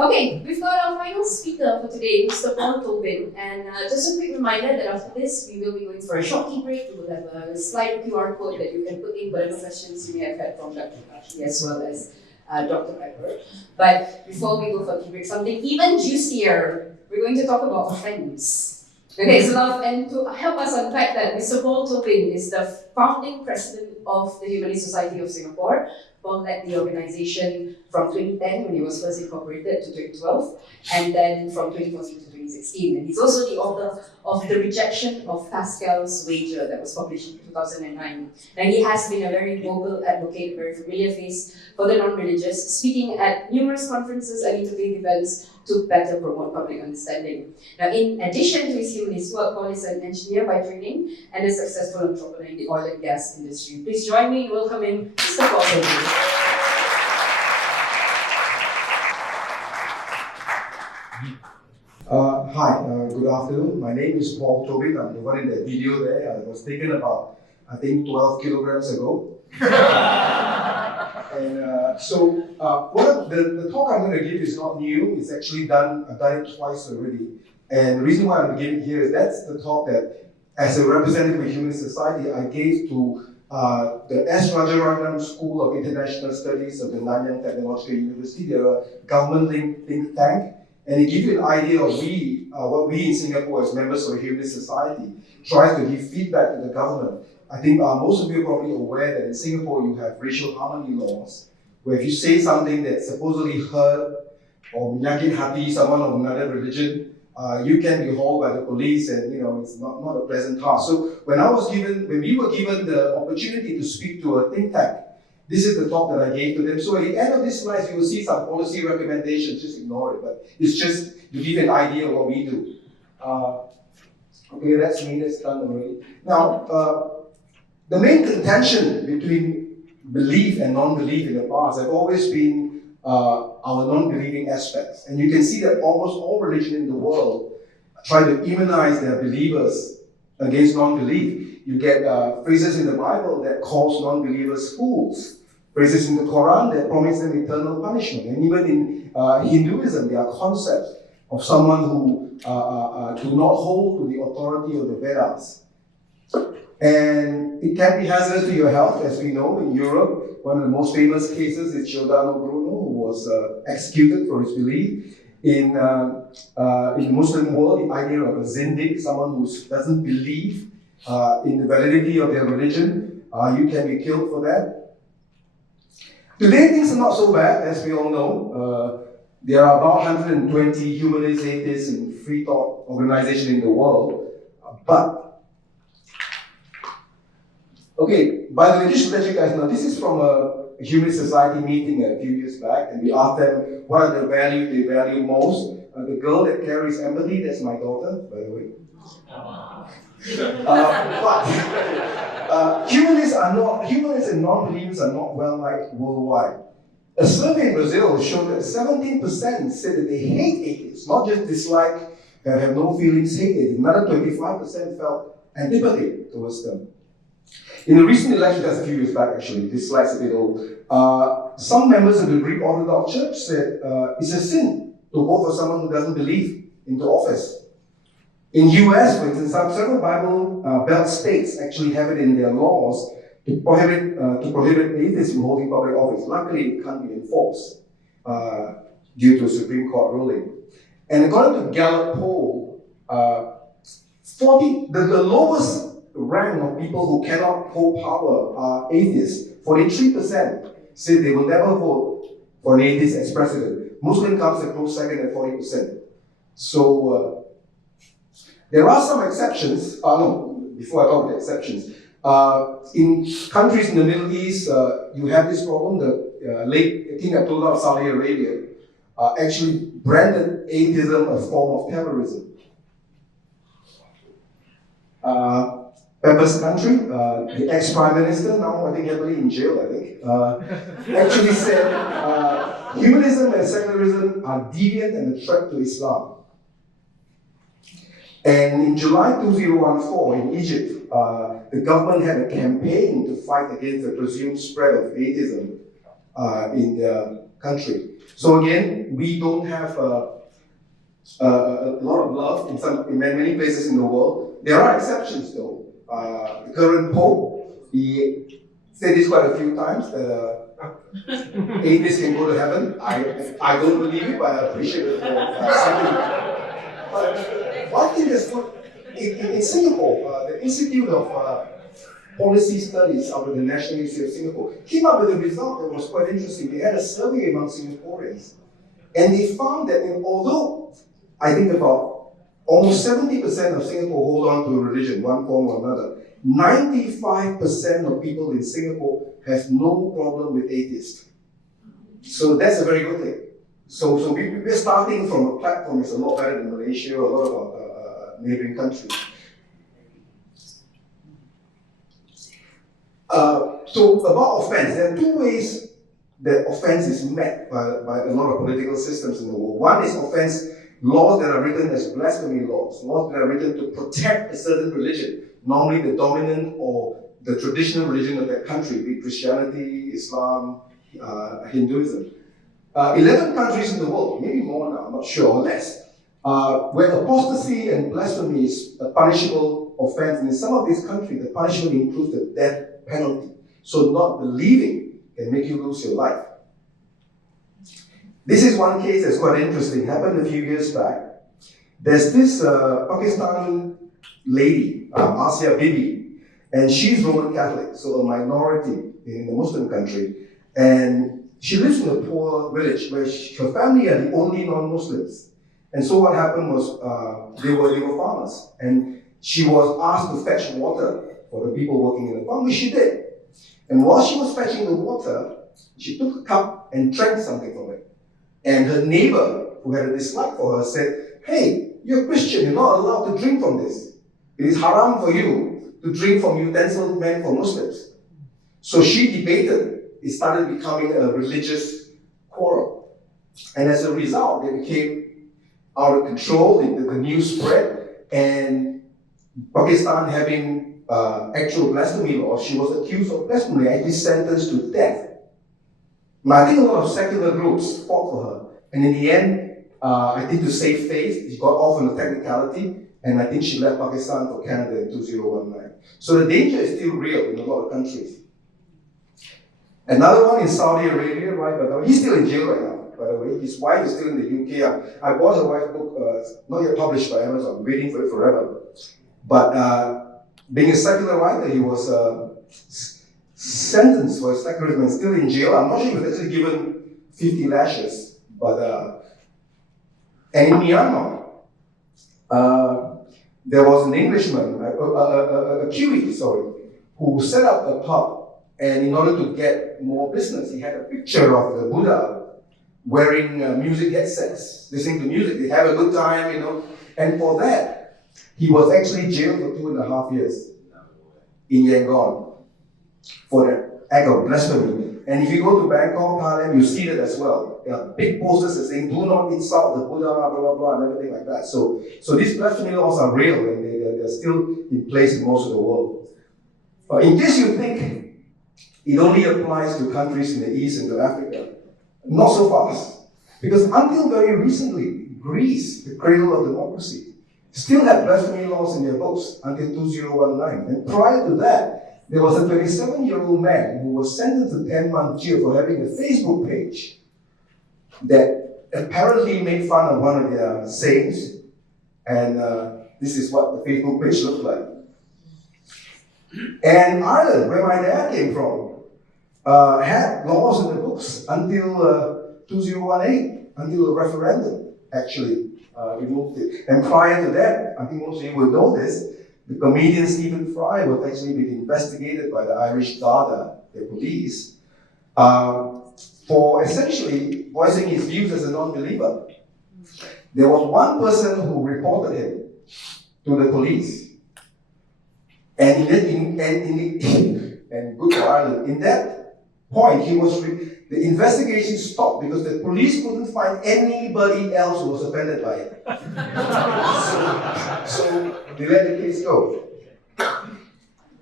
Okay, we've got our final speaker for today, Mr. Paul Tobin. And just a quick reminder that after this, we will be going for a short tea break. We will have a slide QR code that you can put in whatever questions you may have had from Dr. Clarke as well as Dr. Pepper. But before we go for tea break, something even juicier, we're going to talk about offence. Okay, so and to help us unpack that, Mr. Paul Tobin is the founding president of the Humanist Society of Singapore. Paul led the organization from 2010 when it was first incorporated to 2012, and then from 2014 to 2016. And he's also the author of The Rejection of Pascal's Wager that was published in 2009. And he has been a very vocal advocate, a very familiar face for the non-religious, speaking at numerous conferences and interfaith events to better promote public understanding. Now, in addition to his humanist work, Paul is an engineer by training and a successful entrepreneur in the oil and gas industry. Please join me in welcoming Mr. Paul Tobin. Hi, good afternoon. My name is Paul Tobin. I'm the one in that video there. It was taken about, I think, 12 kilograms ago. And so the talk I'm going to give is not new. It's actually done. I've done it twice already. And the reason why I'm giving it here is that's the talk that, as a representative of Humanist Society, I gave to the S. Rajaratnam School of International Studies of the Nanyang Technological University. They're a government-linked think tank. And it gives you an idea of what we in Singapore as members of the Humanist Society try to give feedback to the government. I think most of you are probably aware that in Singapore you have racial harmony laws, where if you say something that supposedly hurt or menyakit hati someone of another religion, you can be hauled by the police, and it's not a pleasant task. So when we were given the opportunity to speak to a think tank, this is the talk that I gave to them. So at the end of this slide, you will see some policy recommendations. Just ignore it, but it's just to give you an idea of what we do. Okay, that's me. That's done already. Now, the main contention between belief and non-belief in the past have always been our non-believing aspects. And you can see that almost all religion in the world try to immunize their believers against non-belief. You get phrases in the Bible that calls non-believers fools. Phrases in the Quran that promise them eternal punishment. And even in Hinduism, there are concepts of someone who do not hold to the authority of the Vedas. And it can be hazardous to your health, as we know. In Europe, one of the most famous cases is Giordano Bruno, who was executed for his belief. In the Muslim world, the idea of a zindiq, someone who doesn't believe in the validity of their religion, you can be killed for that. Today, things are not so bad, as we all know. There are about 120 humanist, atheist, and free thought organizations in the world. Okay, by the way, just to let you guys know, this is from a Humanist Society meeting a few years back, and we asked them what are the values they value most. The girl that carries empathy, that's my daughter, by the way. Humanists and non-believers are not well liked worldwide. A survey in Brazil showed that 17% said that they hate atheists, not just dislike, have no feelings, hate atheists. Another 25% felt antipathy towards them. In a recent election, just a few years back actually, this slide's a bit old, some members of the Greek Orthodox Church said it's a sin to vote for someone who doesn't believe into office. In US, for instance, several Bible Belt states actually have it in their laws to prohibit atheists from holding public office. Luckily, it can't be enforced due to a Supreme Court ruling. And according to Gallup poll, the lowest rank of people who cannot hold power are atheists. 43% say they will never vote for an atheist as president. Muslim comes a close second at 40%. So there are some exceptions. Before I talk about exceptions, in countries in the Middle East, you have this problem. The late King Abdullah of Saudi Arabia actually branded atheism a form of terrorism. Pepper's country, the ex-prime minister, now I think heavily in jail, actually said humanism and secularism are deviant and a threat to Islam. And in July 2014 in Egypt, the government had a campaign to fight against the presumed spread of atheism in country. So again, we don't have a lot of love in many places in the world. There are exceptions though. The current Pope, he said this quite a few times that atheists can go to heaven. I don't believe it, but I appreciate it. But one thing that's good, in Singapore, the Institute of Policy Studies out of the National University of Singapore came up with a result that was quite interesting. They had a survey among Singaporeans, and they found that although I think about almost 70% of Singapore hold on to a religion, one form or another, 95% of people in Singapore have no problem with atheists. So that's a very good thing. So we're starting from a platform that's a lot better than Malaysia or a lot of neighboring countries. So about offense, there are two ways that offense is met by a lot of political systems in the world. One is offense laws that are written as blasphemy laws that are written to protect a certain religion, normally the dominant or the traditional religion of that country, be it Christianity, Islam, Hinduism. 11 countries in the world, maybe more now, I'm not sure, or less, where apostasy and blasphemy is a punishable offense. And in some of these countries, the punishment includes the death penalty. So not believing can make you lose your life. This is one case that's quite interesting. It happened a few years back. There's this Pakistani lady, Asia Bibi, and she's Roman Catholic, so a minority in the Muslim country. And she lives in a poor village where her family are the only non-Muslims. And so what happened was they were farmers, and she was asked to fetch water for the people working in the farm, which she did. And while she was fetching the water, she took a cup and drank something from it. And her neighbor, who had a dislike for her, said, "Hey, you're a Christian, you're not allowed to drink from this. It is haram for you to drink from utensils meant for Muslims." So she debated. It started becoming a religious quarrel. And as a result, they became out of control, the news spread, and Pakistan having actual blasphemy laws, she was accused of blasphemy, actually sentenced to death. Now, I think a lot of secular groups fought for her, and in the end, I think to save face, she got off on a technicality, and I think she left Pakistan for Canada in 2019. So the danger is still real in a lot of countries. Another one in Saudi Arabia, right? But he's still in jail right now, by the way. His wife is still in the UK. I bought her wife's book, not yet published by Amazon, waiting for it forever. But being a secular writer, he was sentenced for secularism and still in jail. I'm not sure he was actually given 50 lashes. But and in Myanmar, there was an Englishman, a Kiwi, who set up a pub. And in order to get more business, he had a picture of the Buddha wearing music headsets, listening to music. They have a good time, you know. And for that, he was actually jailed for 2.5 years in Yangon for that act of blasphemy. And if you go to Bangkok, Thailand, you see that as well. There are big posters that saying, "Do not insult the Buddha," blah, blah, blah, and everything like that. So these blasphemy laws are real, and they're still in place in most of the world. In case you think it only applies to countries in the East and to Africa, not so fast. Because until very recently, Greece, the cradle of democracy, still had blasphemy laws in their books until 2019. And prior to that, there was a 27-year-old man who was sentenced to 10-month jail for having a Facebook page that apparently made fun of one of their saints. And this is what the Facebook page looked like. And Ireland, where my dad came from, had laws in the books until 2018, until a referendum actually removed it. And prior to that, I think most of you will know this, the comedian Stephen Fry was actually being investigated by the Irish Garda, the police, for essentially voicing his views as a non-believer. There was one person who reported him to the police. And good for Ireland, in that point, the investigation stopped because the police couldn't find anybody else who was offended by it. so they let the case go.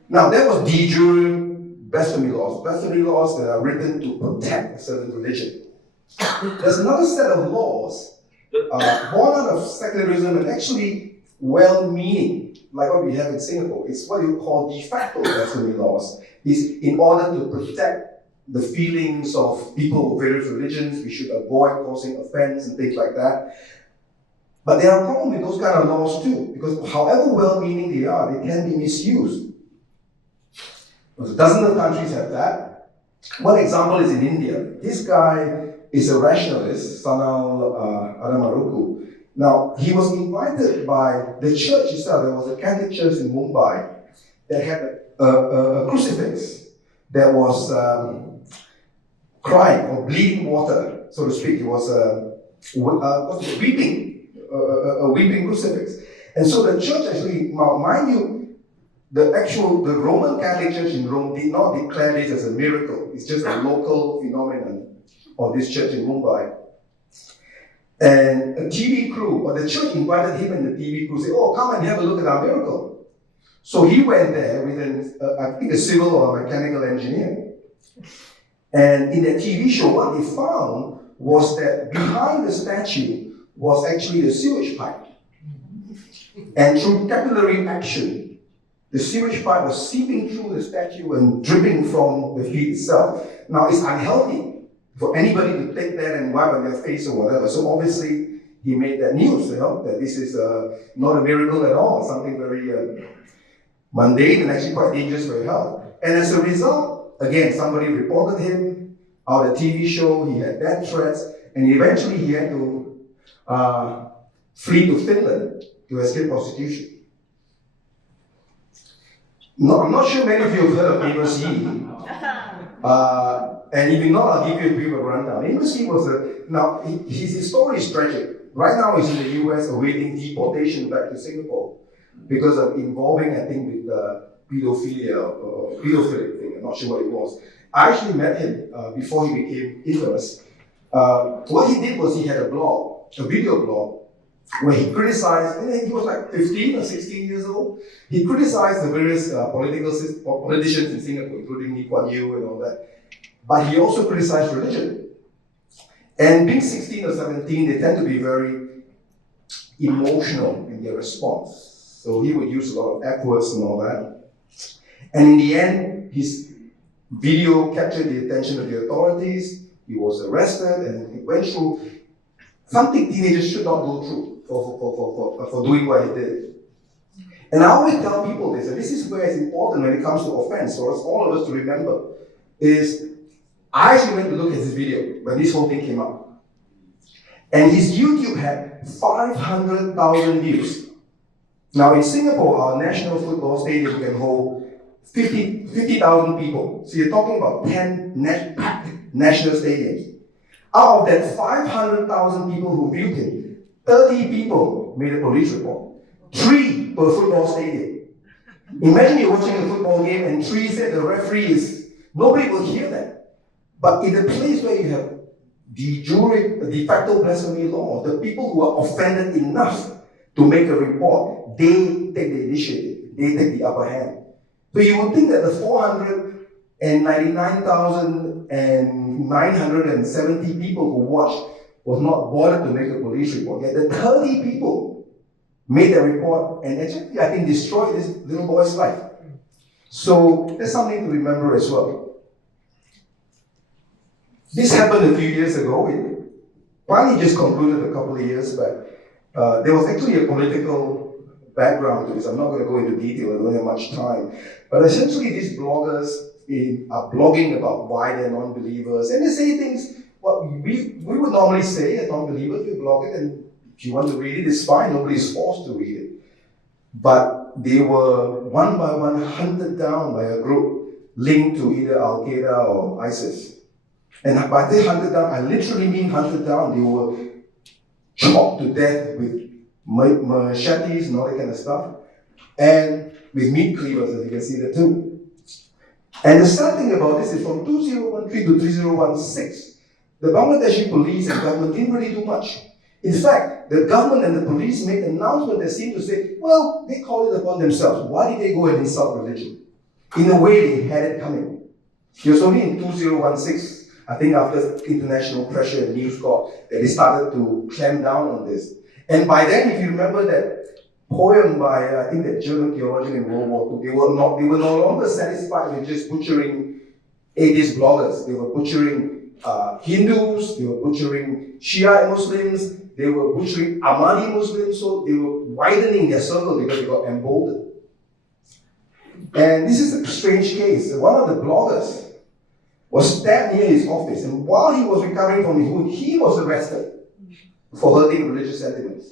Now, that was de jure blasphemy laws that are written to protect a certain religion. There's another set of laws born out of secularism and actually well-meaning, like what we have in Singapore. It's what you call de facto blasphemy laws. Is in order to protect the feelings of people of various religions, we should avoid causing offense and things like that. But there are problems with those kind of laws too, because however well-meaning they are, they can be misused. Dozens of countries have that. One example is in India. This guy is a rationalist, Sanal Adamaruku. Now, he was invited by the church itself. There was a Catholic church in Mumbai that had a crucifix that was crying or bleeding water, so to speak. It was weeping, a weeping crucifix. And so the church actually, mind you, the Roman Catholic Church in Rome did not declare this as a miracle. It's just a local phenomenon of this church in Mumbai. And a TV crew, or the church invited him and the TV crew, said, "Oh, come and have a look at our miracle." So he went there with I think a civil or a mechanical engineer. And in the TV show, what they found was that behind the statue was actually a sewage pipe. And through capillary action, the sewage pipe was seeping through the statue and dripping from the feet itself. Now, it's unhealthy for anybody to take that and wipe on their face or whatever. So obviously, he made that news, that this is not a miracle at all, something very mundane and actually quite dangerous for your health. And as a result, again, somebody reported him out of a TV show, he had death threats, and eventually he had to flee to Finland to escape prosecution. No, I'm not sure many of you have heard of Amos Yee. And if you not, I'll give you a brief rundown. Amos Yee was his story is tragic. Right now he's in the US awaiting deportation back to Singapore because of involving, I think, with pedophilia or pedophilic thing. I'm not sure what it was. I actually met him before he became infamous. What he did was he had a blog, a video blog, where he criticized, he was like 15 or 16 years old. He criticized the various politicians in Singapore, including Lee Kuan Yew and all that. But he also criticized religion. And being 16 or 17, they tend to be very emotional in their response. So he would use a lot of F words and all that. And in the end, his video captured the attention of the authorities. He was arrested and he went through something teenagers should not go through for doing what he did. And I always tell people this, and this is where it's important when it comes to offense, for us, all of us to remember, is I actually went to look at his video when this whole thing came up. And his YouTube had 500,000 views. Now in Singapore, our national football stadium can hold 50,000 people. So you're talking about 10 national stadiums. Out of that 500,000 people who viewed him, 30 people made a police report. 3 per football stadium. Imagine you're watching a football game and 3 said the referee is, nobody will hear that. But in a place where you have de facto blasphemy law, the people who are offended enough to make a report, they take the initiative, they take the upper hand. So you would think that the 499,970 people who watched was not bothered to make a police report. Yet the 30 people made a report and actually, I think, destroyed this little boy's life. So that's something to remember as well. This happened a few years ago. Finally just concluded a couple of years back. There was actually a political background to this. I'm not going to go into detail, I don't have much time. But essentially these bloggers are blogging about why they're non-believers. And they say things, what we would normally say as non-believers, we blog it, and if you want to read it, it's fine, nobody's forced to read it. But they were one by one hunted down by a group linked to either Al-Qaeda or ISIS. And by they hunted down, I literally mean hunted down. They were chopped to death with machetes and all that kind of stuff, and with meat cleavers, as you can see there too. And the sad thing about this is from 2013 to 2016, the Bangladeshi police and government didn't really do much. In fact, the government and the police made an announcement that seemed to say, well, they call it upon themselves. Why did they go and insult religion? In a way, they had it coming. It was only in 2016, I think after international pressure and news got, that they started to clamp down on this. And by then, if you remember that poem by, I think that German theologian in World War II, they were no longer satisfied with just butchering atheist bloggers. They were butchering Hindus, they were butchering Shia Muslims, they were butchering Ahmadi Muslims, so they were widening their circle because they got emboldened. And this is a strange case. One of the bloggers was stabbed near his office, and while he was recovering from his wound, he was arrested for hurting religious sentiments.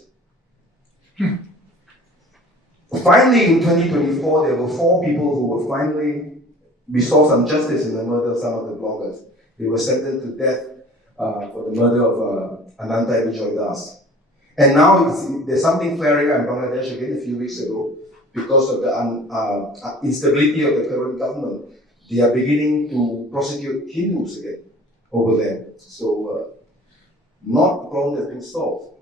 Finally, in 2024, there were 4 people who were finally, we saw some justice in the murder of some of the bloggers. They were sentenced to death for the murder of Ananta Bijoy Das. And now there's something flaring out in Bangladesh again a few weeks ago because of the instability of the current government. They are beginning to prosecute Hindus again over there. So, not the problem has been solved.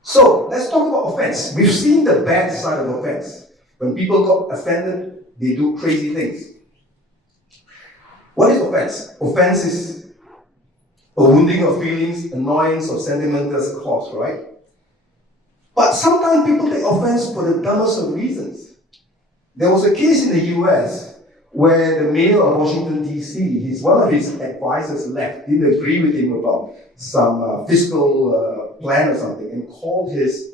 So, let's talk about offense. We've seen the bad side of offense. When people got offended, they do crazy things. What is offense? Offense is a wounding of feelings, annoyance, or sentimental cause, right? But sometimes people take offense for the dumbest of reasons. There was a case in the US where the mayor of Washington, D.C., one of his advisors left, didn't agree with him about some fiscal plan or something, and called his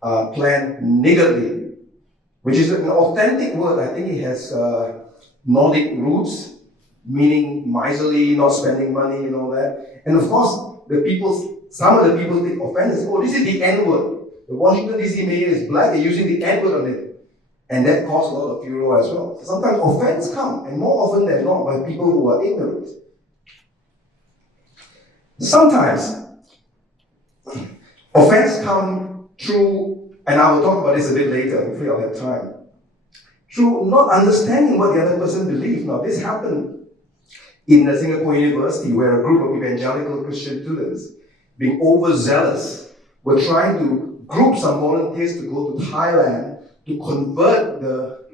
plan niggardly, which is an authentic word. I think it has Nordic roots, meaning miserly, not spending money and all that. And of course, some of the people take offense. Oh, this is the N-word. The Washington D.C. mayor is black, they're using the N-word on it. And that caused a lot of furor as well. Sometimes offense comes, and more often than not, by people who are ignorant. Sometimes offense comes through, and I will talk about this a bit later, hopefully I'll have time, through not understanding what the other person believes. Now, this happened in the Singapore University, where a group of evangelical Christian students, being overzealous, were trying to group some volunteers to go to Thailand to convert the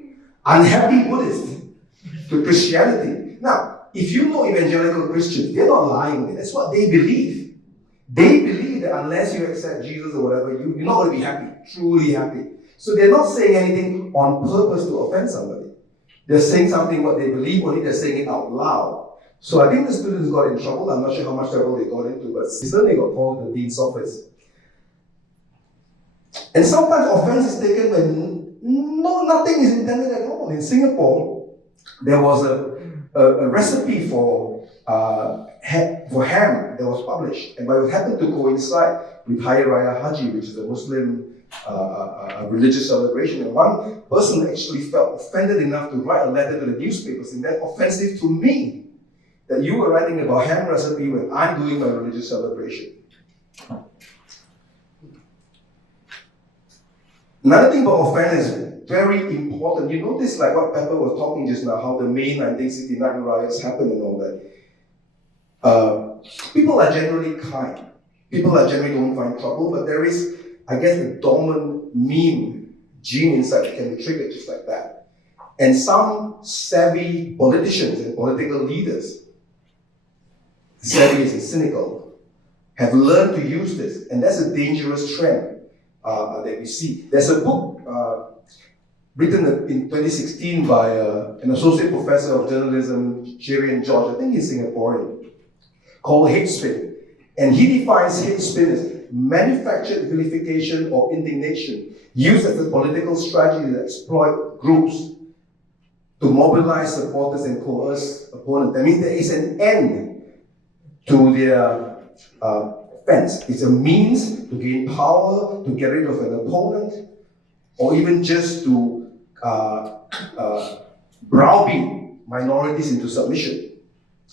unhappy Buddhists to Christianity. Now, if you know evangelical Christians, they're not lying. That's what they believe. They believe that unless you accept Jesus or whatever, you're not going to be happy, truly happy. So they're not saying anything on purpose to offend somebody. They're saying something what they believe, only they're saying it out loud. So I think the students got in trouble. I'm not sure how much trouble they got into, but certainly got called to the dean's office. And sometimes offense is taken when nothing is intended at all. In Singapore, there was a recipe for ham that was published, and it happened to coincide with Hari Raya Haji, which is a Muslim religious celebration. And one person actually felt offended enough to write a letter to the newspapers, and that's offensive to me, that you were writing about ham recipe when I'm doing my religious celebration. Another thing about offense is very important. You notice, like what Pepper was talking just now, how the May 1969 riots happened and all that. People are generally kind. People are generally don't find trouble, but there is, I guess, a dormant meme gene inside that can be triggered just like that. And some savvy politicians and political leaders, savvy and cynical, have learned to use this, and that's a dangerous trend that we see. There's a book written in 2016 by an associate professor of journalism, Cherian George, I think he's Singaporean, called Hate Spin. And he defines hate spin as manufactured vilification or indignation used as a political strategy to exploit groups to mobilize supporters and coerce opponents. That means there is an end to their offense. It's a means to gain power, to get rid of an opponent, or even just to browbeat minorities into submission.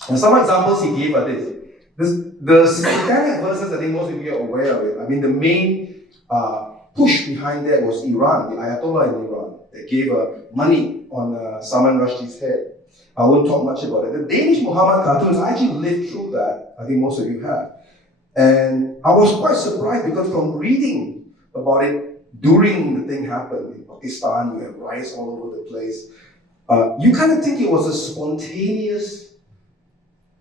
And some examples he gave are this. The satanic verses, I think most of you are aware of it. I mean, the main push behind that was Iran, the Ayatollah in Iran, that gave money on Salman Rushdie's head. I won't talk much about it. The Danish Muhammad cartoons, I actually lived through that. I think most of you have. And I was quite surprised because from reading about it during the thing happened in Pakistan, you have riots all over the place. You kind of think it was a spontaneous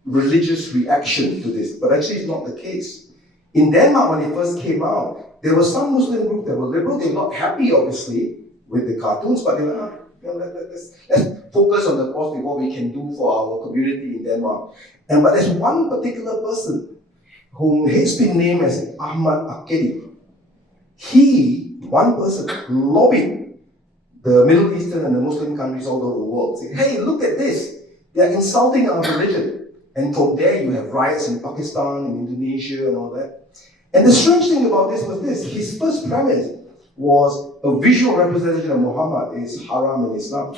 religious reaction to this, but actually it's not the case. In Denmark, when it first came out, there were some Muslim groups that were liberal. They were not happy, obviously, with the cartoons, but they were, let's focus on the positive, what we can do for our community in Denmark. But there's one particular person whom has been named as Ahmad Akkedi. One person, lobbied the Middle Eastern and the Muslim countries all over the world, saying, hey, look at this. They're insulting our religion. And from there, you have riots in Pakistan, in Indonesia, and all that. And the strange thing about this was this. His first premise was a visual representation of Muhammad is haram in Islam.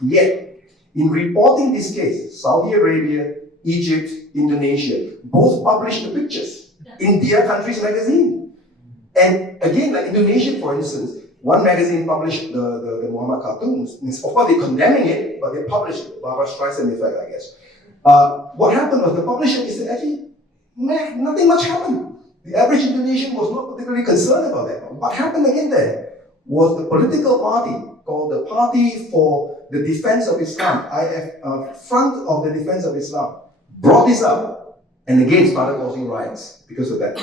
Yet, in reporting this case, Saudi Arabia, Egypt, Indonesia, both published the pictures in their country's magazine. And again, like Indonesia, for instance, one magazine published the Muhammad cartoons. Of course, they're condemning it, but they published it. Barbara Streisand effect, I guess. What happened was the publisher said, actually, nothing much happened. The average Indonesian was not particularly concerned about that. What happened again there was the political party called the Party for the Defense of Islam, Front of the Defense of Islam, brought this up and again started causing riots because of that.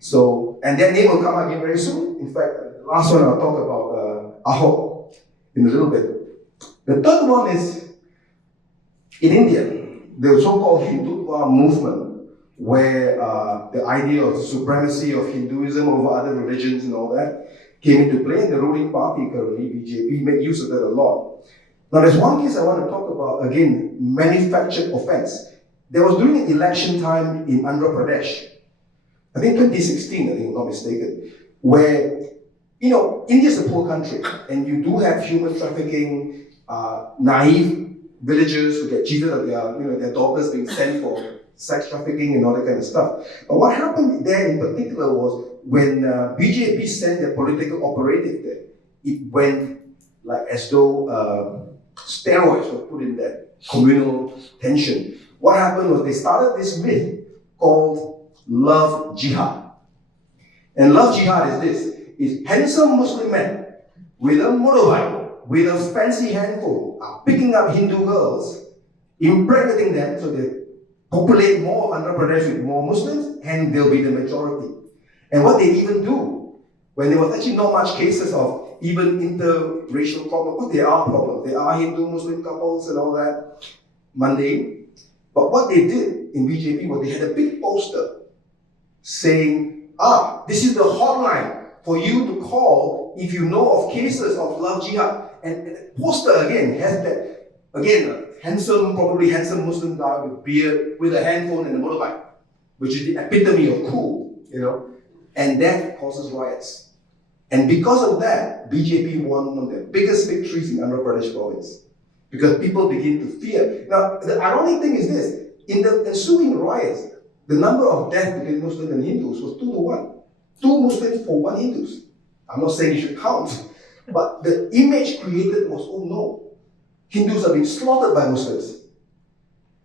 So, and that name will come out again very soon. In fact, the last one I'll talk about Ahok in a little bit. The third one is in India, the so-called Hindutva movement, where the idea of the supremacy of Hinduism over other religions and all that came into play, and the ruling party currently, BJP, made use of that a lot. Now, there's one case I want to talk about, again, manufactured offense. There was during an election time in Andhra Pradesh, I think 2016, I think I'm not mistaken, where, India's a poor country, and you do have human trafficking, naive villagers who get cheated of their daughters being sent for sex trafficking and all that kind of stuff. But what happened there in particular was when BJP sent their political operative there, it went like as though steroids were put in that communal tension. What happened was they started this myth called love jihad. And love jihad is handsome Muslim men with a motorbike, with a fancy handphone, are picking up Hindu girls, impregnating them so they populate more of Andhra Pradesh with more Muslims, and they'll be the majority. And what they even do, when there was actually not much cases of even interracial problems, but there are problems. There are Hindu-Muslim couples and all that, mundane. But what they did in BJP was they had a big poster saying, this is the hotline for you to call if you know of cases of love jihad. And the poster again has that, again, probably handsome Muslim guy with beard, with a handphone and a motorbike, which is the epitome of cool, and that causes riots. And because of that, BJP won one of their biggest victories in Andhra Pradesh province, because people begin to fear. Now, the ironic thing is this, in the ensuing riots, the number of deaths between Muslims and Hindus was 2-1. 2 Muslims for 1 Hindus. I'm not saying you should count, but the image created was, oh no, Hindus are being slaughtered by Muslims.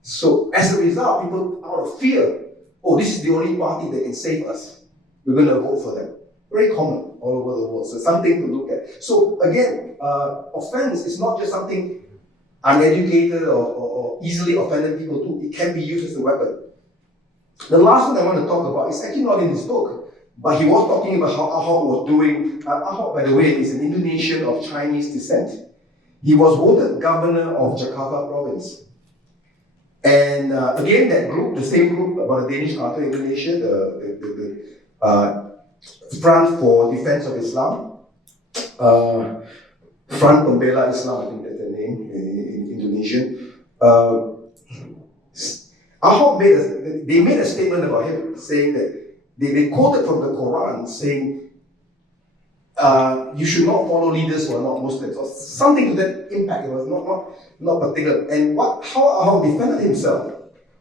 So as a result, people out of fear, this is the only party that can save us. We're going to vote for them. Very common all over the world. So something to look at. So again, offense is not just something uneducated or easily offended people do. It can be used as a weapon. The last one I want to talk about is actually not in his book, but he was talking about how Ahok was doing. Ahok, by the way, is an Indonesian of Chinese descent. He was voted governor of Jakarta province. And again, that group, the same group about the Danish Carter Indonesia, the Front for Defense of Islam, Front Pembela Islam, I think that's the name in Indonesian. Ahok made a statement about him saying that they quoted from the Quran saying, you should not follow leaders who are not Muslims, or something to that impact. It was not particular. And how Ahok defended himself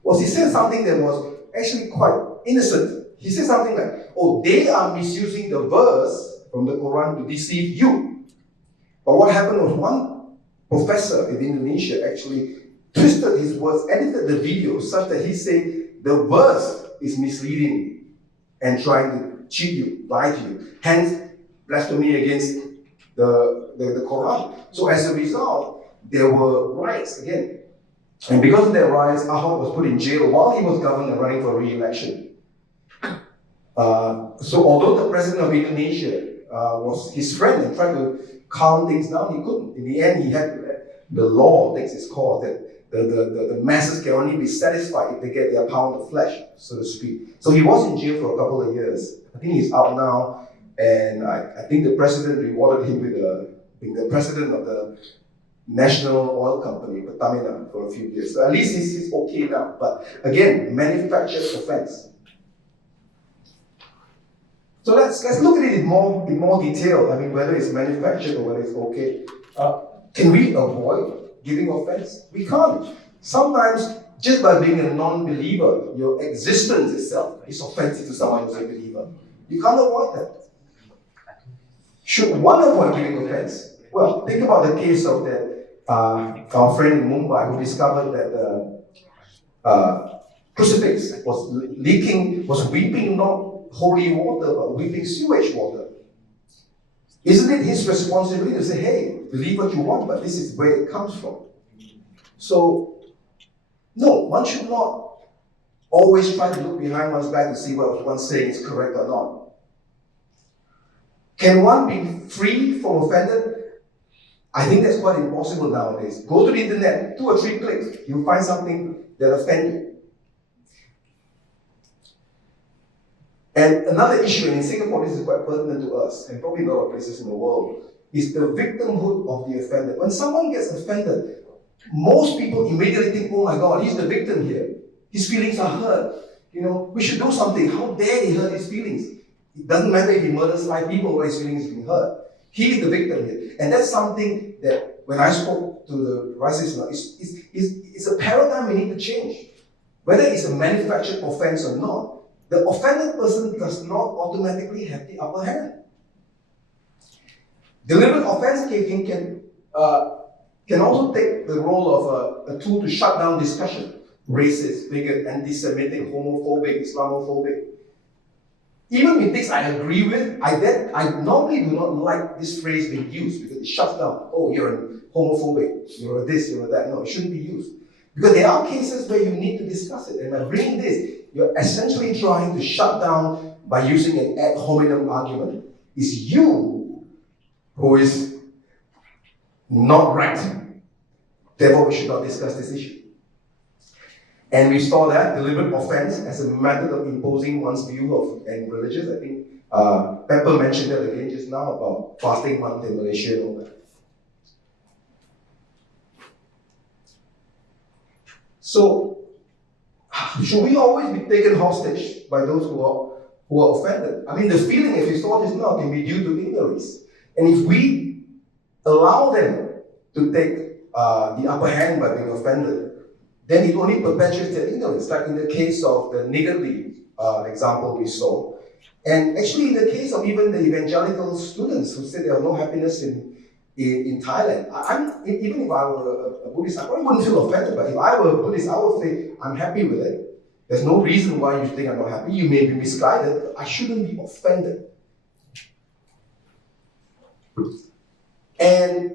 was he said something that was actually quite innocent. He said something like, they are misusing the verse from the Quran to deceive you. But what happened was one professor in Indonesia actually twisted his words, edited the video such that he said the verse is misleading and trying to cheat you, lie to you. Hence, blasphemy against the Quran. So as a result, there were riots again. And because of that rise, HUONE was put in jail while he was governor and running for re-election. So although the president of Indonesia was his friend and tried to calm things down, he couldn't. In the end, he had to let the law takes its course, that the masses can only be satisfied if they get their pound of flesh, so to speak. So he was in jail for a couple of years. I think he's out now, and I think the president rewarded him with being the president of the National Oil Company, Pertamina, for a few years. So at least he's okay now. But again, manufactured offense. So let's look at it in more detail. I mean, whether it's manufactured or whether it's okay. Can we avoid giving offense? We can't. Sometimes, just by being a non-believer, your existence itself is offensive to someone who's a believer. You can't avoid that. Should one avoid giving offense? Well, think about the case of that our friend in Mumbai who discovered that the crucifix was leaking, was weeping not holy water, but weeping sewage water. Isn't it his responsibility to say, hey, believe what you want, but this is where it comes from? So, no, one should not always try to look behind one's back to see what one's saying is correct or not. Can one be free from offended? I think that's quite impossible nowadays. Go to the internet, 2 or 3 clicks, you'll find something that offends you. And another issue, and in Singapore this is quite pertinent to us, and probably in a lot of places in the world, is the victimhood of the offended. When someone gets offended, most people immediately think, oh my God, he's the victim here. His feelings are hurt. You know, we should do something. How dare he hurt his feelings? It doesn't matter if he murders 5 people or his feelings being hurt. He is the victim here. And that's something that, when I spoke to the crisis now, it's a paradigm we need to change. Whether it's a manufactured offense or not, the offended person does not automatically have the upper hand. Deliberate offence-taking can also take the role of a tool to shut down discussion. Racist, bigot, anti-Semitic, homophobic, Islamophobic. Even with things I agree with, I normally do not like this phrase being used because it shuts down. Oh, you're a homophobic, you're a this, you're a that. No, it shouldn't be used. Because there are cases where you need to discuss it. And by bringing this, you're essentially trying to shut down by using an ad hominem argument. It's you who is not right. Therefore, we should not discuss this issue. And we saw that deliberate offense as a method of imposing one's view of and religions. I think Pepper mentioned that again just now about fasting month in Malaysia and all that. So, should we always be taken hostage by those who are offended? I mean, the feeling, if you saw this now, can be due to ignorance. And if we allow them to take the upper hand by being offended, then it only perpetuates their ignorance, like in the case of the niggardly example we saw. And actually in the case of even the evangelical students who said there was no happiness in Thailand. Even if I were a Buddhist, I probably wouldn't feel offended, but if I were a Buddhist, I would say, I'm happy with it. There's no reason why you think I'm not happy. You may be misguided, but I shouldn't be offended. And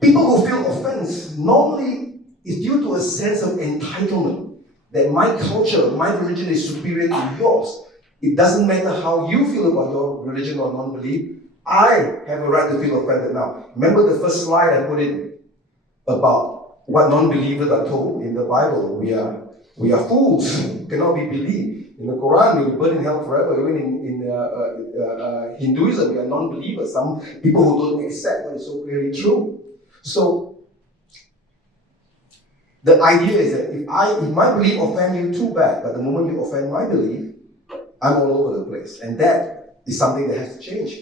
people who feel offense normally is due to a sense of entitlement, that my culture, my religion is superior to yours. It doesn't matter how you feel about your religion or non-belief, I have a right to feel offended now. Remember the first slide I put in about what non-believers are told in the Bible? We are fools, cannot be believed. In the Quran, we will burn in hell forever. Even in Hinduism, we are non-believers. Some people who don't accept what is so clearly true. So, the idea is that if my belief offend you, too bad. But the moment you offend my belief, I'm all over the place. And that is something that has to change.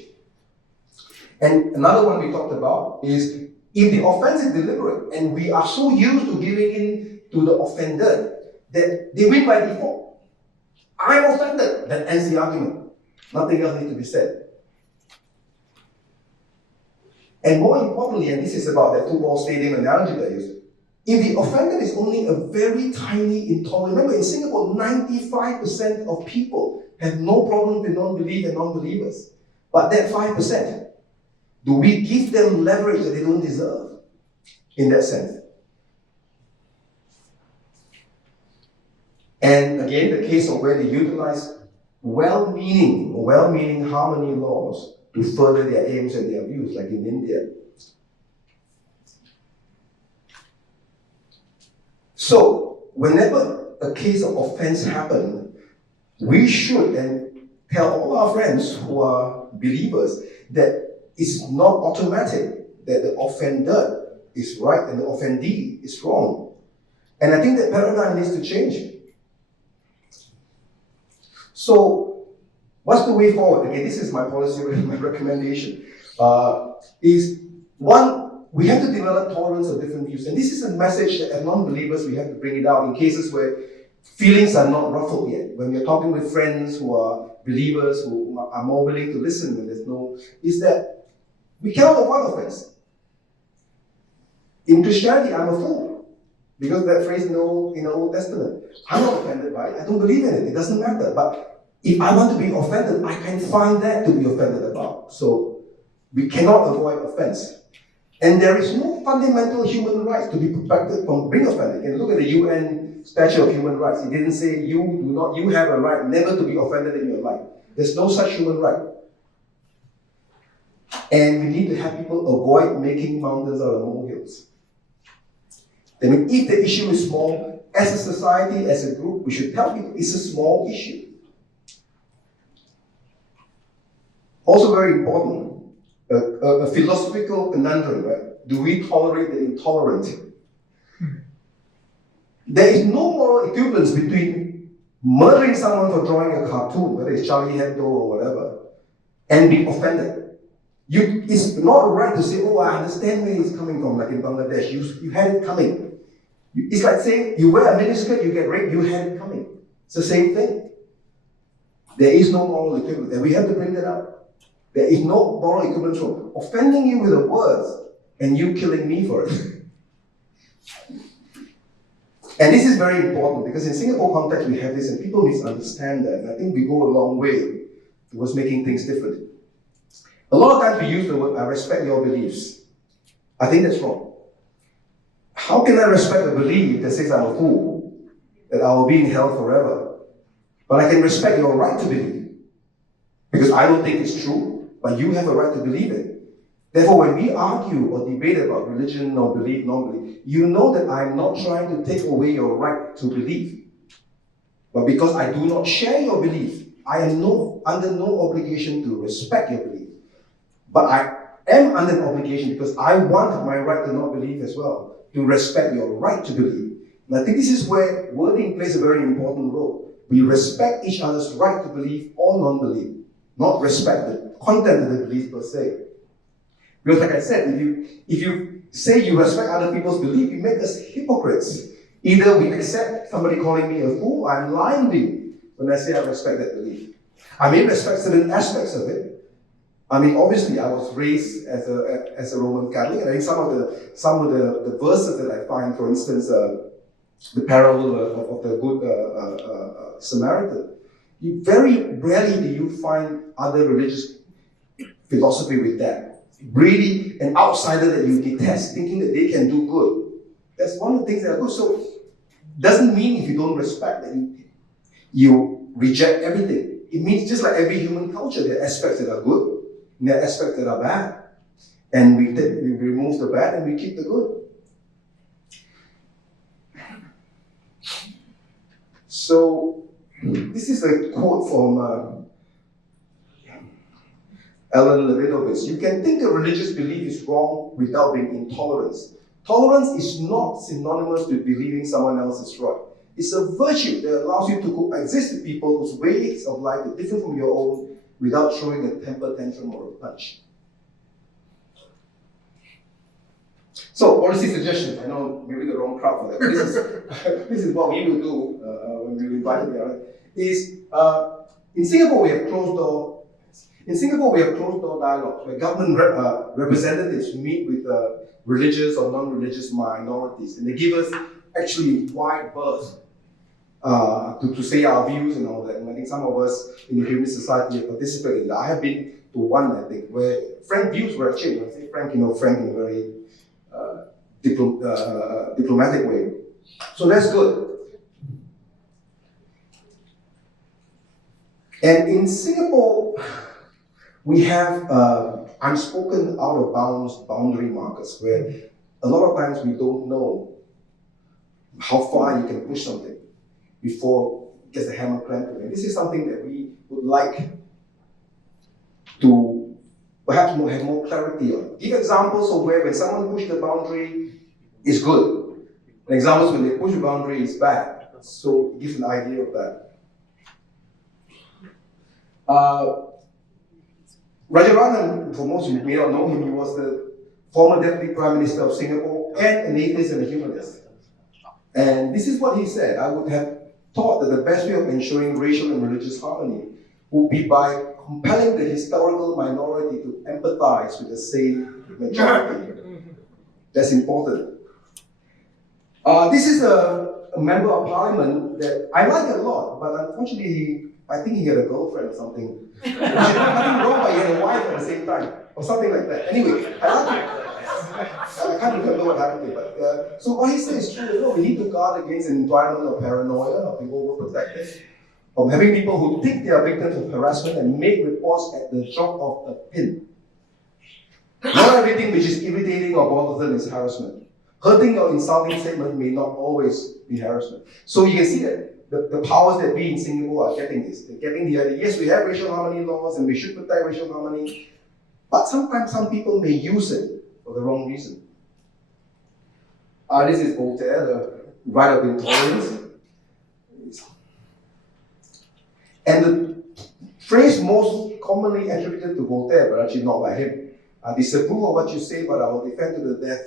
And another one we talked about is if the offense is deliberate and we are so used to giving in to the offended that they win by default. I'm offended. That ends the argument. Nothing else needs to be said. And more importantly, and this is about that football stadium analogy that I used, if the offended is only a very tiny intolerant, remember in Singapore, 95% of people have no problem with non-belief and non-believers. But that 5%, do we give them leverage that they don't deserve? In that sense. And again, the case of where they utilize well-meaning harmony laws to further their aims and their views, like in India. So, whenever a case of offense happens, we should and tell all our friends who are believers that it's not automatic that the offender is right and the offendee is wrong. And I think that paradigm needs to change. So, what's the way forward? Again, this is my policy, my recommendation. Is one, we have to develop tolerance of different views. And this is a message that as non-believers we have to bring it out in cases where feelings are not ruffled yet. When we're talking with friends who are believers, who are more willing to listen when there's no, is that we cannot avoid offense. In Christianity, I'm a fool. Because that phrase in the Old Testament. I'm not offended by it. I don't believe in it. It doesn't matter. But if I want to be offended, I can find that to be offended about. So we cannot avoid offense. And there is no fundamental human right to be protected from being offended. You can look at the UN Statute of Human Rights. It didn't say you have a right never to be offended in your life. There's no such human right. And we need to have people avoid making mountains out of molehills. I mean, if the issue is small, as a society, as a group, we should tell people it's a small issue. Also very important, a philosophical conundrum, right? Do we tolerate the intolerant? There is no moral equivalence between murdering someone for drawing a cartoon, whether it's Charlie Hebdo or whatever, and being offended. It's not right to say, oh, I understand where he's coming from, like in Bangladesh. You had it coming. It's like saying, you wear a miniskirt, you get raped, you had it coming. It's the same thing. There is no moral equivalence, and we have to bring that up. There is no moral equivalence from offending you with the words and you killing me for it. And this is very important because in Singapore context we have this and people misunderstand that. And I think we go a long way towards making things different. A lot of times we use the word, I respect your beliefs. I think that's wrong. How can I respect a belief that says I'm a fool, that I will be in hell forever? But I can respect your right to believe. Because I don't think it's true, but you have a right to believe it. Therefore, when we argue or debate about religion or belief, non-belief, you know that I'm not trying to take away your right to believe. But because I do not share your belief, I am under no obligation to respect your belief. But I am under an obligation because I want my right to not believe as well, to respect your right to believe. And I think this is where wording plays a very important role. We respect each other's right to believe or non-belief, not respect the content of the belief per se. Because like I said, if you say you respect other people's belief, you make us hypocrites. Either we accept somebody calling me a fool, I'm lying to you when I say I respect that belief. I may respect certain aspects of it. I mean, obviously, I was raised as a Roman Catholic, and I think some of the verses that I find, for instance, the parable of the good Samaritan, very rarely do you find other religious philosophy with that. Really, an outsider that you detest, thinking that they can do good. That's one of the things that are good. So, doesn't mean if you don't respect that you reject everything. It means just like every human culture, there are aspects that are good, and there are aspects that are bad. And we remove the bad and we keep the good. So, this is a quote from Alan Levinovitz. You can think a religious belief is wrong without being intolerant. Tolerance is not synonymous with believing someone else is right. It's a virtue that allows you to coexist with people whose ways of life are different from your own without throwing a temper tantrum or a punch. So, policy suggestions. I know maybe the wrong crowd for that, but this is what we will do when we invite you. Is in Singapore we have closed door. In Singapore we have closed door dialogues where government representatives meet with religious or non-religious minorities, and they give us actually wide berth to say our views and all that. And I think some of us in the Humanist Society have participated in that. I have been to one, I think, where frank views were exchanged. When I say frank, frank in a very diplomatic way. So that's good. And in Singapore, we have unspoken out of bounds boundary markers where a lot of times we don't know how far you can push something before it gets the hammer clamped. And this is something that we would like to perhaps have more clarity on. Give examples of where when someone pushes the boundary, it's good. And examples when they push the boundary, it's bad. So it gives an idea of that. Rajaratnam, for most of you may not know him, he was the former Deputy Prime Minister of Singapore and an atheist and a humanist. And this is what he said: I would have thought that the best way of ensuring racial and religious harmony would be by compelling the historical minority to empathize with the same majority. That's important. This is a member of parliament that I like a lot, but unfortunately, I think he had a girlfriend or something. Nothing wrong, but he had a wife at the same time, or something like that. Anyway, I like it. I can't remember what happened to him, but so what he says is true. You know, we need to guard against an environment of paranoia, of people overprotective, of having people who think they are victims of harassment and make reports at the drop of a pin. Not everything which is irritating or bothersome is harassment. Hurting or insulting statement may not always be harassment. So you can see that the powers that be in Singapore are getting this. They're getting the idea, yes, we have racial harmony laws and we should protect racial harmony, but sometimes some people may use it for the wrong reason. This is Voltaire, the right of intolerance. And the phrase most commonly attributed to Voltaire, but actually not by him, I disapprove of what you say, but I will defend to the death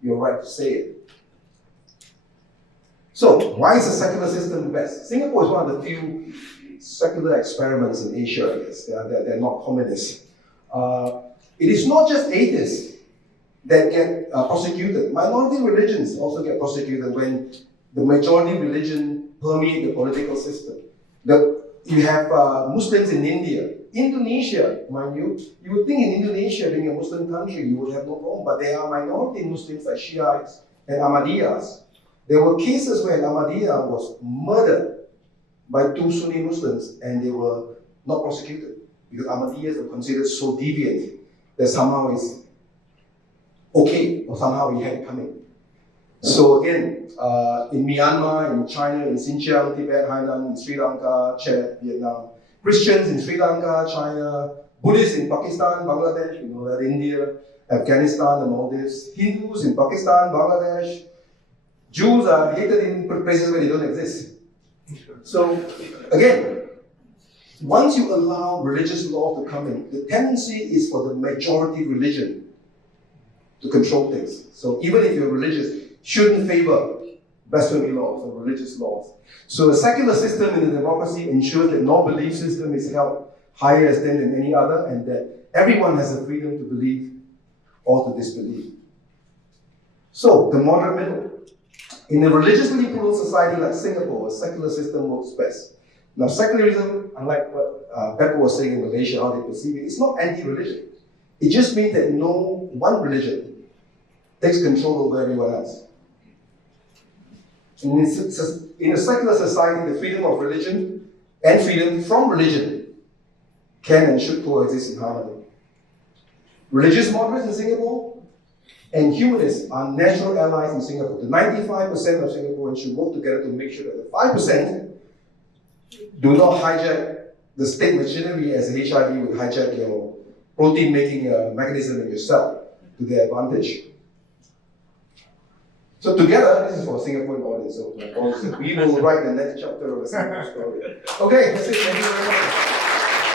your right to say it. So, why is the secular system best? Singapore is one of the few secular experiments in Asia, I guess. They're not communists. It is not just atheists that get prosecuted. Minority religions also get prosecuted when the majority religion permeates the political system. You have Muslims in India. Indonesia, mind you, you would think in Indonesia, being a Muslim country, you would have no problem, but there are minority Muslims like Shiites and Ahmadiyas. There were cases where Ahmadiyya was murdered by two Sunni Muslims and they were not prosecuted because Ahmadiyyas are considered so deviant that somehow it's okay or somehow we had it coming. So again, in Myanmar, in China, in Xinjiang, Tibet, Hainan, in Sri Lanka, Chad, Vietnam, Christians in Sri Lanka, China, Buddhists in Pakistan, Bangladesh, you know that, India, Afghanistan, the Maldives, Hindus in Pakistan, Bangladesh, Jews are hated in places where they don't exist. So again, once you allow religious law to come in, the tendency is for the majority religion to control things. So even if you're religious, shouldn't favor blasphemy laws or religious laws. So a secular system in a democracy ensures that no belief system is held higher esteem than any other and that everyone has the freedom to believe or to disbelieve. So the moderate middle. In a religiously plural society like Singapore, a secular system works best. Now secularism, unlike what Pepper was saying in Malaysia, how they perceive it, it's not anti-religion. It just means that no one religion takes control over everyone else. In a secular society, the freedom of religion and freedom from religion can and should coexist in harmony. Religious moderates in Singapore and humanists are natural allies in Singapore. The 95% of Singaporeans should work together to make sure that the 5% do not hijack the state machinery as HIV would hijack your protein-making mechanism in your cell to their advantage. So together, this is for a Singaporean audience, so we will write the next chapter of the Singapore story. Okay, that's it. Thank you very much.